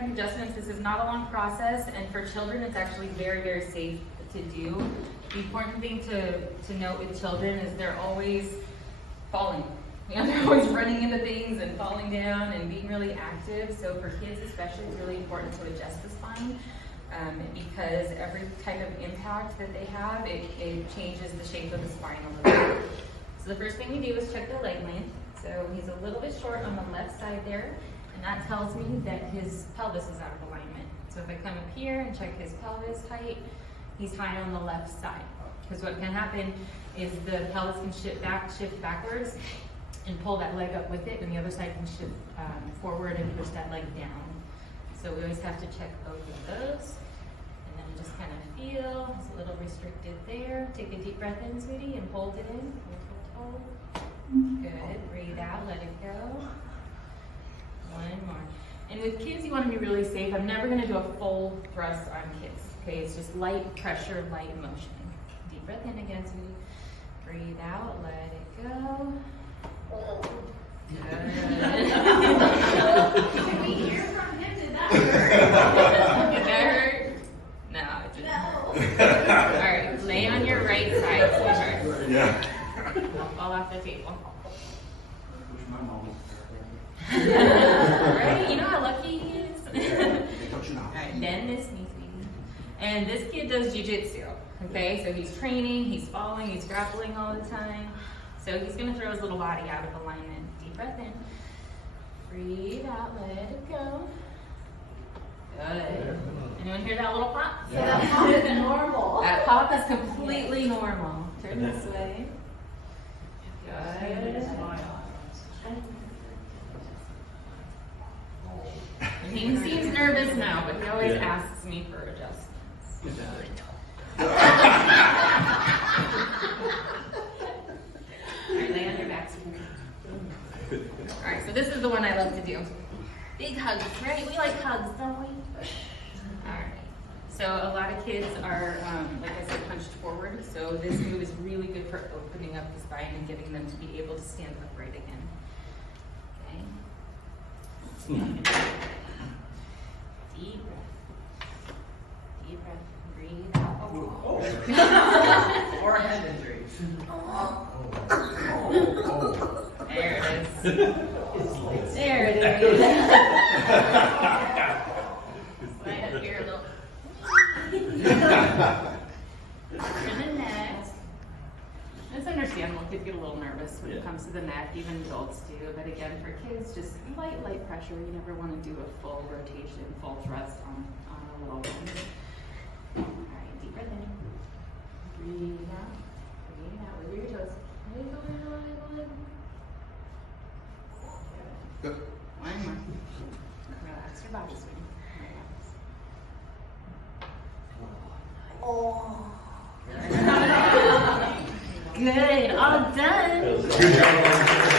spine adjustments. This is not a long process, and for children, it's actually very, very safe to do. The important thing to note with children is they're always falling. You know, they're always running into things and falling down and being really active. So for kids especially, it's really important to adjust the spine because every type of impact that they have, it changes the shape of the spine a little bit. So the first thing we do is check the leg length. So he's a little bit short on the left side there, and that tells me that his pelvis is out of alignment. So if I come up here and check his pelvis height, he's high on the left side. Because what can happen is the pelvis can shift backwards and pull that leg up with it, and the other side can shift forward and push that leg down. So we always have to check both of those. And then just kind of feel, it's a little restricted there. Take a deep breath in, sweetie, and hold it in. Hold. Good, breathe out, let it go. One more. And with kids, you want to be really safe. I'm never going to do a full thrust on kids. Okay, it's just light pressure, light motion. Deep breath in again, sweetie. Breathe out, let it go. Good. Can we hear from him? Did that hurt? Did that hurt? No, it didn't. No. All right, lay on your right side, sweetheart. Yeah. Don't fall off the table. Wish my mom was Right? You know how lucky he is? there. All right, bend this knee, sweetie. And this kid does jujitsu. Okay, so he's training, he's falling, he's grappling all the time. So he's going to throw his little body out of alignment. Deep breath in. Breathe out, let it go. Good. Anyone hear that little pop? So that pop is normal. That pop is completely normal. Turn this way. Good. He seems nervous now, but he always asks me for adjustments. Alright, lay on your back. Alright, so this is the one I love to do. Big hugs, right? We like hugs, don't we? Alright. So a lot of kids are, like I said, punched forward. So this move is really good for opening up the spine and getting them to be able to stand upright again. Okay. Deep breath. Deep breath. Breathe out. Oh. Or head injuries. There it is. There it is. Slide up here a little. And the neck. It's understandable. Kids get a little nervous when it comes to the neck. Even adults do. But again, for kids, just light pressure. You never want to do a full rotation, full thrust on a little one. All right, deep breath in. Breathe out. Breathe out. Wiggle your toes. Wiggle. Good. One more. Relax your body, sweetie. Relax. Oh. Good. All done. Good job.